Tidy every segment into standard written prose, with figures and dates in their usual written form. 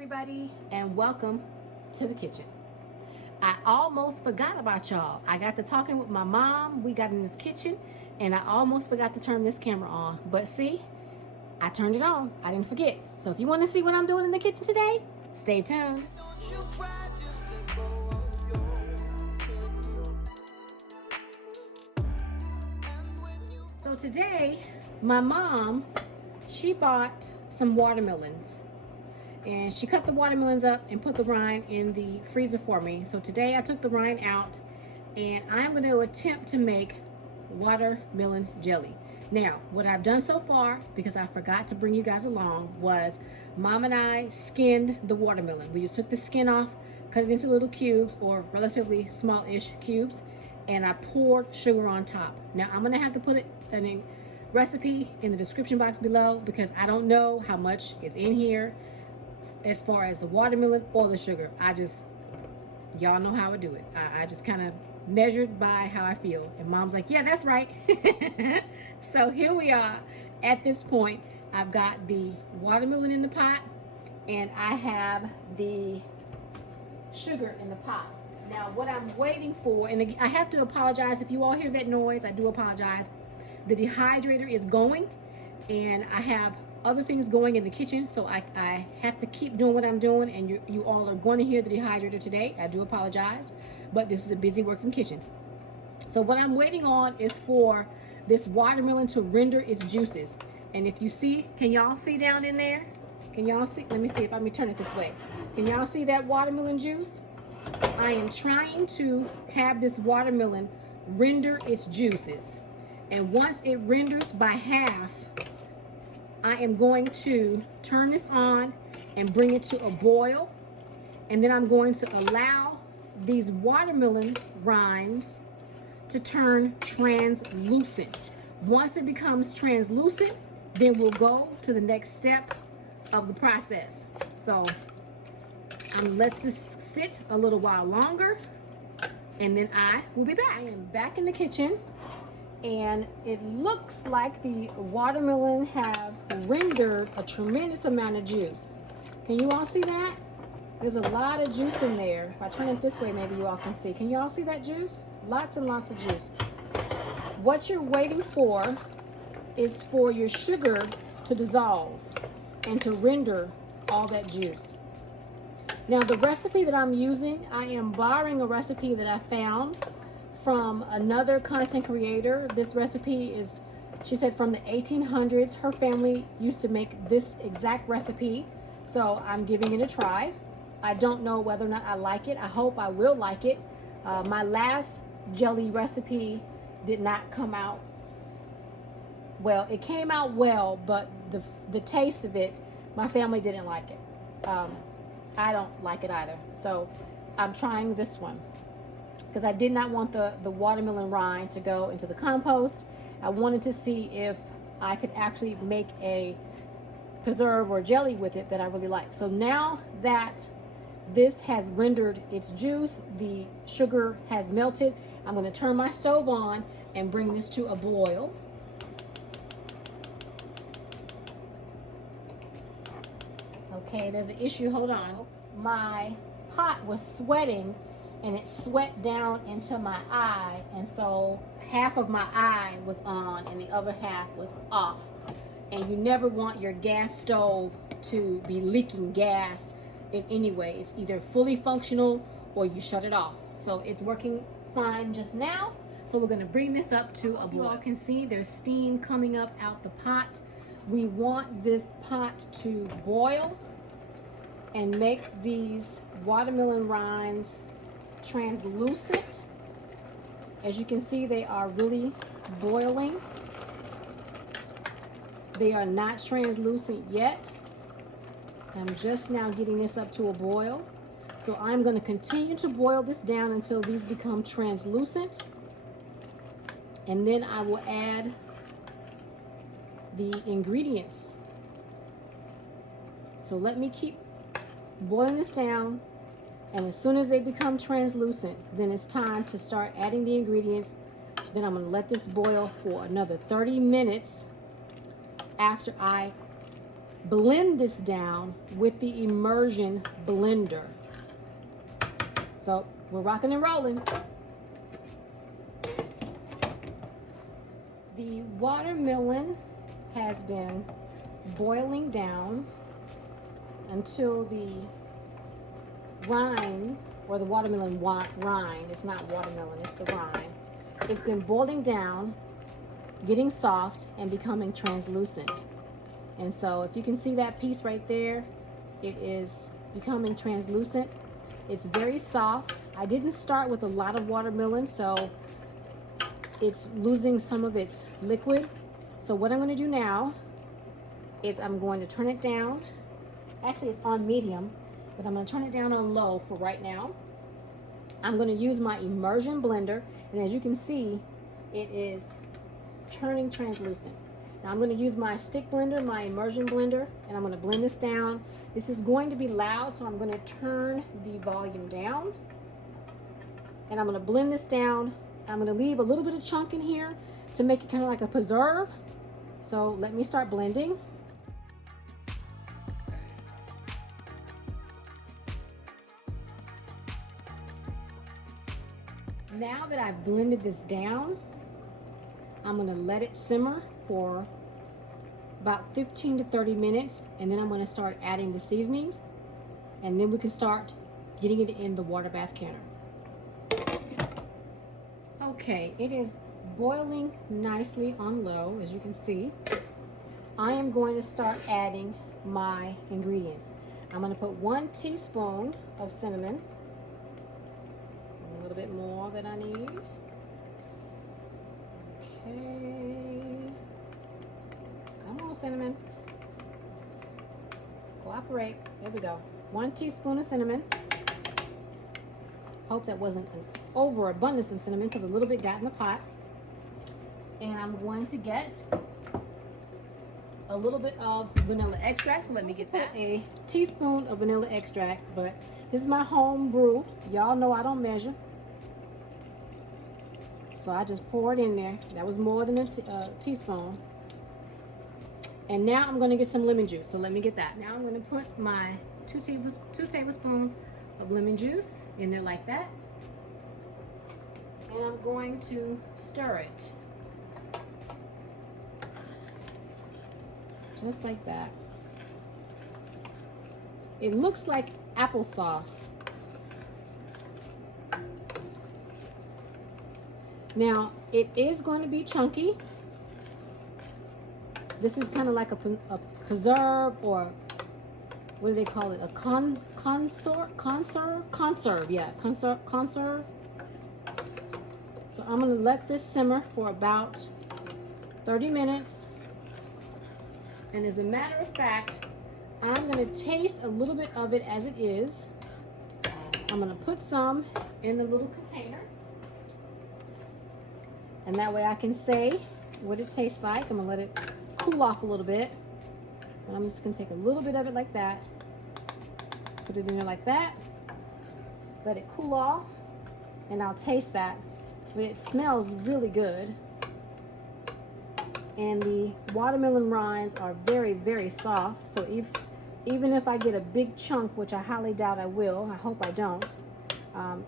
everybody, and welcome to the kitchen. I almost forgot about y'all. I got to talking with my mom. We got in this kitchen and I almost forgot to turn this camera on. But see, I turned it on. I didn't forget. So if you want to see what I'm doing in the kitchen today, stay tuned. So today, my mom, she bought some watermelons. And she cut the watermelons up and put the rind in the freezer for me. So today I took the rind out and I'm going to attempt to make watermelon jelly. Now, what I've done so far, because I forgot to bring you guys along, was Mom and I skinned the watermelon. We just took the skin off, cut it into little cubes or relatively small-ish cubes, and I poured sugar on top. Now, I'm going to have to put a recipe in the description box below because I don't know how much is in here as far as the watermelon or the sugar. Y'all know how I do it. I just kind of measured by how I feel. And Mom's like, yeah, that's right. So here we are at this point. I've got the watermelon in the pot and I have the sugar in the pot. Now what I'm waiting for, and I have to apologize if you all hear that noise, I do apologize. The dehydrator is going and I have other things going in the kitchen, so I have to keep doing what I'm doing, and you all are going to hear the dehydrator today. I do apologize, but this is a busy working kitchen. So what I'm waiting on is for this watermelon to render its juices. And if you see, can y'all see down in there? Can y'all see? Let me see if I can turn it this way. Can y'all see that watermelon juice? I am trying to have this watermelon render its juices. And once it renders by half, I am going to turn this on and bring it to a boil. And then I'm going to allow these watermelon rinds to turn translucent. Once it becomes translucent, then we'll go to the next step of the process. So I'm gonna let this sit a little while longer and then I will be back. I am back in the kitchen. And it looks like the watermelon have rendered a tremendous amount of juice. Can you all see that? There's a lot of juice in there. If I turn it this way, maybe you all can see. Can you all see that juice? Lots and lots of juice. What you're waiting for is for your sugar to dissolve and to render all that juice. Now, the recipe that I'm using, I am borrowing a recipe that I found from another content creator. This recipe is, she said, from the 1800s. Her family used to make this exact recipe, so I'm giving it a try. I don't know whether or not I like it. I hope I will like it. My last jelly recipe did not come out well. It came out well, but the taste of it, my family didn't like it. I don't like it either, so I'm trying this one, because I did not want the watermelon rind to go into the compost. I wanted to see if I could actually make a preserve or jelly with it that I really like. So now that this has rendered its juice, the sugar has melted, I'm going to turn my stove on and bring this to a boil. Okay, there's an issue. Hold on. My pot was sweating and it sweat down into my eye, and so half of my eye was on and the other half was off. And you never want your gas stove to be leaking gas in any way. It's either fully functional or you shut it off. So it's working fine just now, so we're going to bring this up to a boil. You all can see there's steam coming up out the pot. We want this pot to boil and make these watermelon rinds translucent. As you can see, they are really boiling. They are not translucent yet. I'm just now getting this up to a boil. So I'm going to continue to boil this down until these become translucent. And then I will add the ingredients. So let me keep boiling this down. And as soon as they become translucent, then it's time to start adding the ingredients. Then I'm going to let this boil for another 30 minutes after I blend this down with the immersion blender. So we're rocking and rolling. The watermelon has been boiling down until the rind, or the watermelon rind, it's not watermelon, it's the rind. It's been boiling down, getting soft, and becoming translucent. And so if you can see that piece right there, it is becoming translucent. It's very soft. I didn't start with a lot of watermelon, so it's losing some of its liquid. So what I'm going to do now is I'm going to turn it down. Actually, it's on medium, but I'm going to turn it down on low for right now. I'm going to use my immersion blender, and as you can see, it is turning translucent. Now I'm going to use my stick blender, my immersion blender, and I'm going to blend this down. This is going to be loud, so I'm going to turn the volume down, and I'm going to blend this down. I'm going to leave a little bit of chunk in here to make it kind of like a preserve. So let me start blending. Now that I've blended this down, I'm going to let it simmer for about 15 to 30 minutes, and then I'm going to start adding the seasonings, and then we can start getting it in the water bath canner. Okay, it is boiling nicely on low, as you can see. I am going to start adding my ingredients. I'm going to put 1 teaspoon of cinnamon, a little bit more than I need. Okay. Come on, cinnamon. Cooperate. There we go. 1 teaspoon of cinnamon. Hope that wasn't an overabundance of cinnamon, because a little bit got in the pot. And I'm going to get a little bit of vanilla extract. So let me get that. A teaspoon of vanilla extract, but this is my home brew. Y'all know I don't measure. So I just pour it in there. That was more than a teaspoon. And now I'm going to get some lemon juice. So let me get that. Now I'm going to put my 2 tablespoons of lemon juice in there like that. And I'm going to stir it. Just like that. It looks like applesauce. Now, it is going to be chunky. This is kind of like a preserve, or what do they call it? A conserve. So I'm going to let this simmer for about 30 minutes. And as a matter of fact, I'm going to taste a little bit of it as it is. I'm going to put some in the little container. And that way I can say what it tastes like. I'm going to let it cool off a little bit. And I'm just going to take a little bit of it like that. Put it in there like that. Let it cool off. And I'll taste that. But it smells really good. And the watermelon rinds are very, very soft. So even if I get a big chunk, which I highly doubt I will, I hope I don't,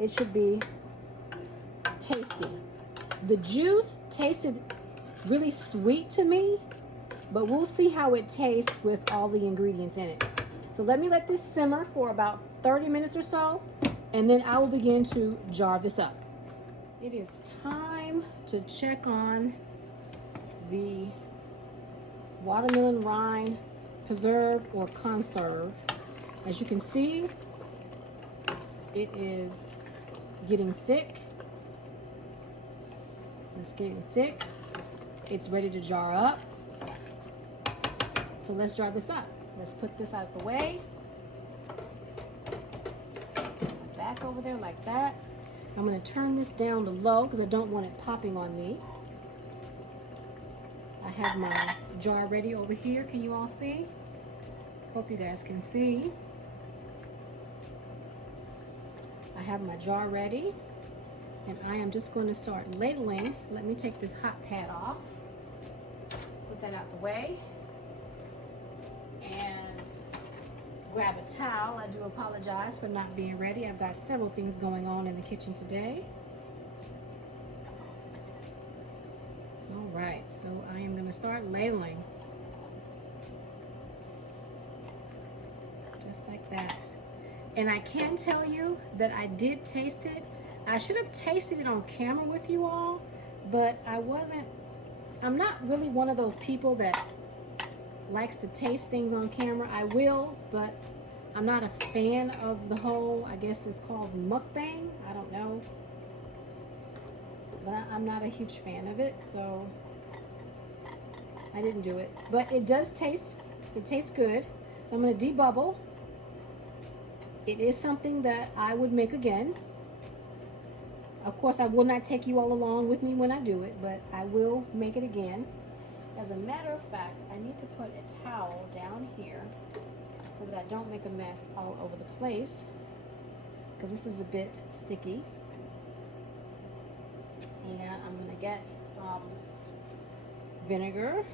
it should be tasty. The juice tasted really sweet to me, but we'll see how it tastes with all the ingredients in it. So let me let this simmer for about 30 minutes or so, and then I will begin to jar this up. It is time to check on the watermelon rind preserve or conserve. As you can see, it is getting thick. It's getting thick. It's ready to jar up. So let's jar this up. Let's put this out of the way. Back over there like that. I'm going to turn this down to low because I don't want it popping on me. I have my jar ready over here. Can you all see? Hope you guys can see. I have my jar ready, and I am just going to start ladling. Let me take this hot pad off. Put that out the way. And grab a towel. I do apologize for not being ready. I've got several things going on in the kitchen today. All right, so I am going to start ladling. Just like that. And I can tell you that I did taste it. I should have tasted it on camera with you all, but I'm not really one of those people that likes to taste things on camera. I will, but I'm not a fan of the whole, I guess it's called mukbang. I don't know. But I'm not a huge fan of it, so I didn't do it. But it does taste, it tastes good. So I'm going to debubble. It is something that I would make again. Of course, I will not take you all along with me when I do it, but I will make it again. As a matter of fact, I need to put a towel down here so that I don't make a mess all over the place, because this is a bit sticky. And I'm going to get some vinegar,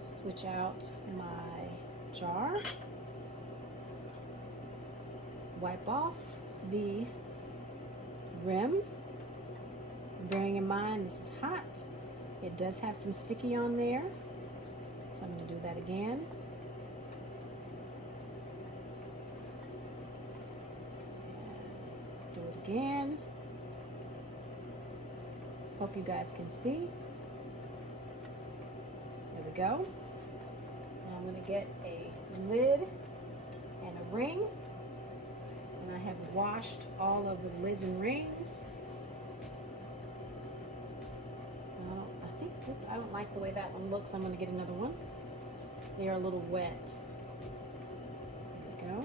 switch out my jar, wipe off the rim, bearing in mind this is hot. It does have some sticky on there, so I'm going to do that again. Do it again. Hope you guys can see. There we go. Now I'm going to get a lid and a ring. And I have washed all of the lids and rings. I don't like the way that one looks. I'm going to get another one. They are a little wet. There we go.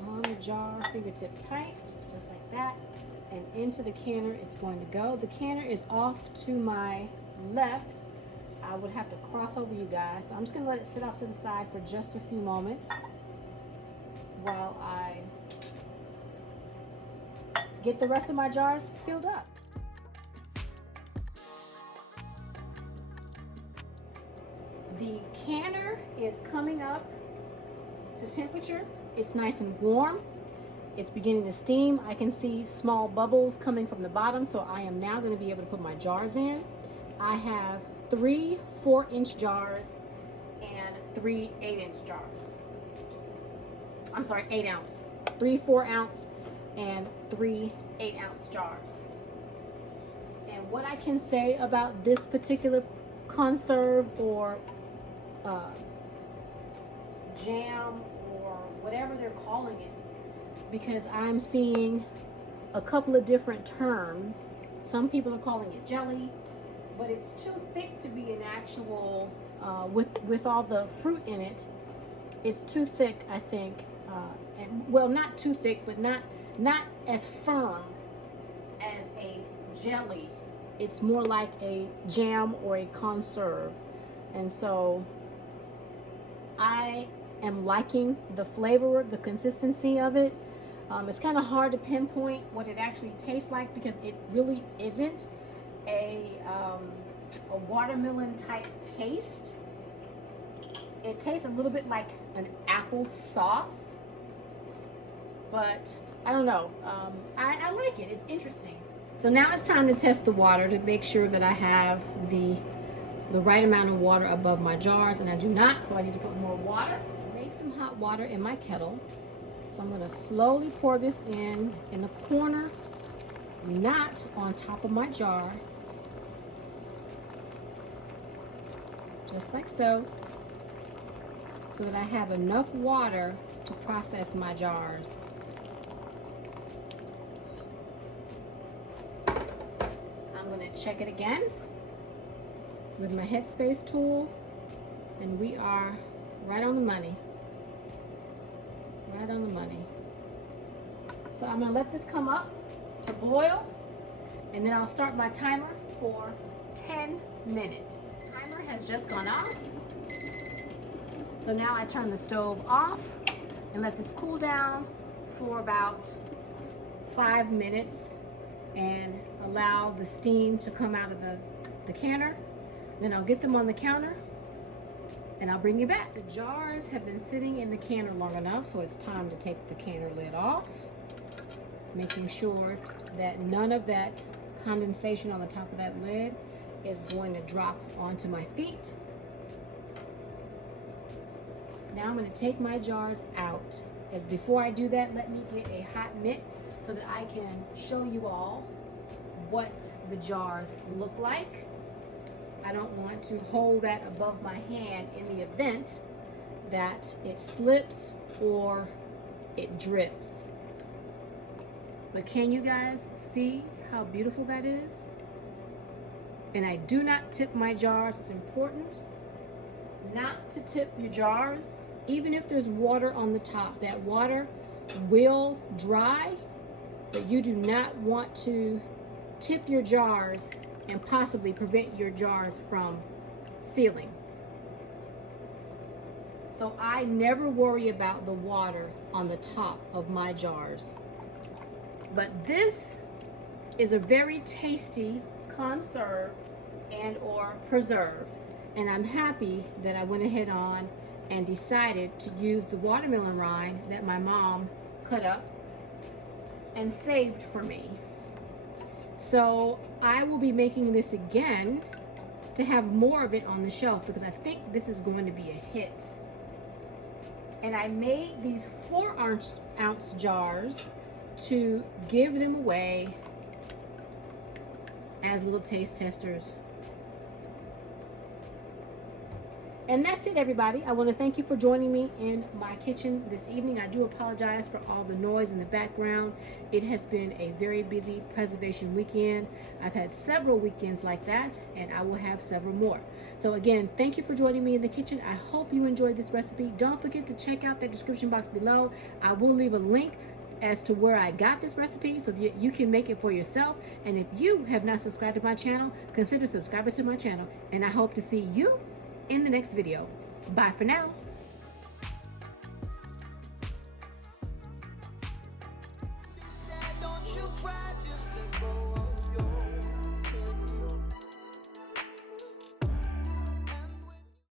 And on the jar, fingertip tight, just like that. And into the canner it's going to go. The canner is off to my left. I would have to cross over you guys. So I'm just going to let it sit off to the side for just a few moments while I get the rest of my jars filled up. The canner is coming up to temperature. It's nice and warm. It's beginning to steam. I can see small bubbles coming from the bottom, so I am now going to be able to put my jars in. I have 3 4-inch jars and 3 8-inch jars. I'm sorry, 8 ounce. 3 4-ounce and 3 8-ounce jars. And what I can say about this particular conserve or jam or whatever they're calling it, because I'm seeing a couple of different terms. Some people are calling it jelly, but it's too thick to be an actual, with all the fruit in it, it's too thick, I think. And, well, not too thick, but not as firm as a jelly. It's more like a jam or a conserve. And so I am liking the flavor, the consistency of it. It's kind of hard to pinpoint what it actually tastes like, because it really isn't a watermelon type taste. It tastes a little bit like an apple sauce, but I don't know. I like it. It's interesting. So now it's time to test the water to make sure that I have the right amount of water above my jars, and I do not, so I need to put more water. I made some hot water in my kettle, so I'm going to slowly pour this in the corner, not on top of my jar, just like so that I have enough water to process my jars. I'm going to check it again with my headspace tool, and we are right on the money. Right on the money. So I'm going to let this come up to boil, and then I'll start my timer for 10 minutes. The timer has just gone off. So now I turn the stove off and let this cool down for about 5 minutes, and allow the steam to come out of the canner. Then I'll get them on the counter and I'll bring you back. The jars have been sitting in the canner long enough, so it's time to take the canner lid off, making sure that none of that condensation on the top of that lid is going to drop onto my feet. Now I'm going to take my jars out. As before I do that, let me get a hot mitt so that I can show you all what the jars look like. I don't want to hold that above my hand in the event that it slips or it drips. But can you guys see how beautiful that is? And I do not tip my jars. It's important not to tip your jars. Even if there's water on the top, that water will dry, but you do not want to tip your jars and possibly prevent your jars from sealing. So I never worry about the water on the top of my jars. But this is a very tasty conserve and or preserve. And I'm happy that I went ahead on and decided to use the watermelon rind that my mom cut up and saved for me. So I will be making this again to have more of it on the shelf because I think this is going to be a hit. And I made these 4-ounce jars to give them away as little taste testers. And that's it, everybody. I want to thank you for joining me in my kitchen this evening. I do apologize for all the noise in the background. It has been a very busy preservation weekend. I've had several weekends like that, and I will have several more. So again, thank you for joining me in the kitchen. I hope you enjoyed this recipe. Don't forget to check out the description box below. I will leave a link as to where I got this recipe so that you can make it for yourself. And if you have not subscribed to my channel, consider subscribing to my channel. And I hope to see you in the next video. Bye for now.